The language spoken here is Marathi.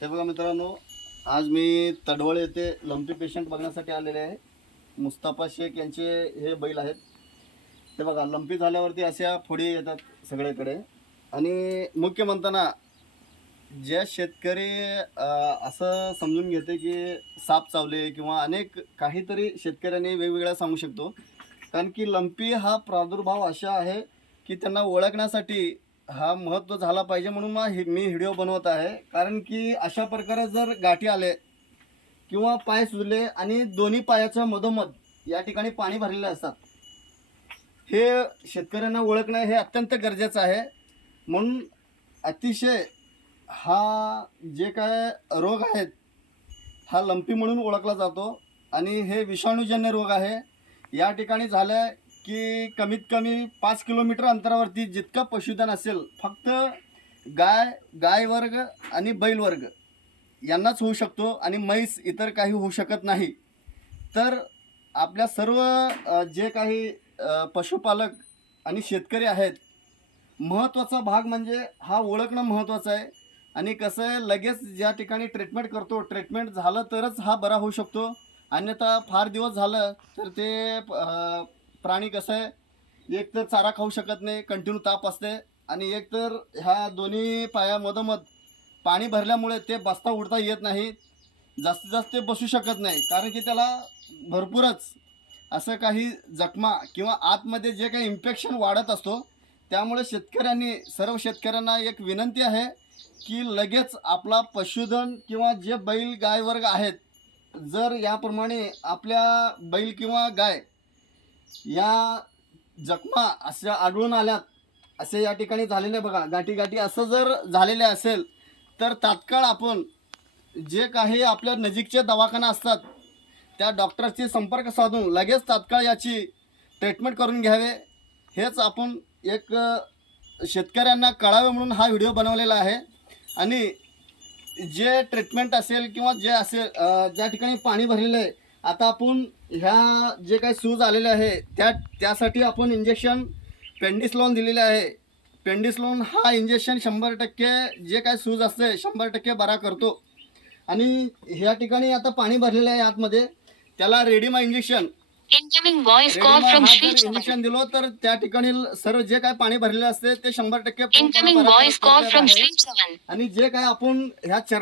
हे बघा मित्रांनो आज मी तडवळ येथे लंपी पेशंट बघण्यासाठी आलेले आहे. मुस्ताफा शेख यांचे हे बैल आहेत. ते बघा लंपी झाल्यावरती अशा फोडी येतात सगळीकडे. आणि मुख्य म्हणताना ज्या शेतकरी असं समजून घेते की साप चावले किंवा अनेक काहीतरी शेतकऱ्यांनी वेगवेगळ्या सांगू शकतो. कारण की लंपी हा प्रादुर्भाव असा आहे की त्यांना ओळखण्यासाठी हा महत्त्व झाला पाहिजे म्हणून मग हे- मी व्हिडिओ बनवत आहे. कारण की अशा प्रकारे जर गाठी आले किंवा पाय सुजले आणि दोन्ही पायाच्या मधोमध या ठिकाणी पाणी भरलेले असतात हे शेतकऱ्यांना ओळखणं हे अत्यंत गरजेचं आहे. म्हणून अतिशय हा जे काय रोग आहेत हा लंपी म्हणून ओळखला जातो आणि हे विषाणूजन्य रोग आहे. या ठिकाणी झालं की कमीत कमी पाच किलोमीटर अंतरावरती जितका पशुधन असेल फक्त गाय गाय वर्ग आणि बैल वर्ग यांनाच होऊ शकतो आणि म्हैस इतर काही होऊ शकत नाही. तर आपल्या सर्व जे काही पशुपालक आणि शेतकरी आहेत महत्त्वाचा भाग म्हणजे हा ओळखणं महत्त्वाचं आहे. आणि कसं आहे लगेच ज्या ठिकाणी ट्रीटमेंट करतो ट्रीटमेंट झालं तरच हा बरा होऊ शकतो. अन्यथा फार दिवस झालं तर ते प्राणी कसं आहे? एक तर चारा खाऊ शकत नाही कंटिन्यू ताप असते. आणि एक तर ह्या दोन्ही पायामधोमध पाणी भरल्यामुळे ते बसता उडता येत नाही. जास्तीत जास्त ते बसू शकत नाही. कारण की त्याला भरपूरच असं काही जखमा किंवा आतमध्ये जे काही इन्फेक्शन वाढत असतो त्यामुळे शेतकऱ्यांनी सर्व शेतकऱ्यांना एक विनंती आहे की लगेच आपला पशुधन किंवा जे बैल गाय वर्ग आहेत जर याप्रमाणे आपल्या बैल किंवा गाय या जखमा अशा आढळून आल्यात असे या ठिकाणी झालेले बघा. गाठी गाठी असं जर झालेले असेल तर तात्काळ आपण जे काही आपल्या नजीकचे दवाखाना असतात त्या डॉक्टरशी संपर्क साधून लगेच तात्काळ याची ट्रीटमेंट करून घ्यावे. हेच आपण एक शेतकऱ्यांना कळावे म्हणून हा व्हिडिओ बनवलेला आहे. आणि जे ट्रीटमेंट असेल किंवा जे असेल ज्या ठिकाणी पाणी भरलेलं आहे आता आपण ह्या जे काही सूज आलेले आहे त्या त्यासाठी आपण इंजेक्शन पेंडिसलॉन दिलेले आहे. पेंडिसलॉन हा इंजेक्शन शंभर टक्के जे काय सूज असते शंभर टक्के बरा करतो. आणि ह्या ठिकाणी आता पाणी भरलेलं आहे आतमध्ये. त्याला रेडिमा इंजेक्शन. इंजेक्शन दिलो तर त्या ठिकाणी सर्व जे काय पाणी भरलेलं असते ते शंभर टक्के. आणि जे काय आपण ह्या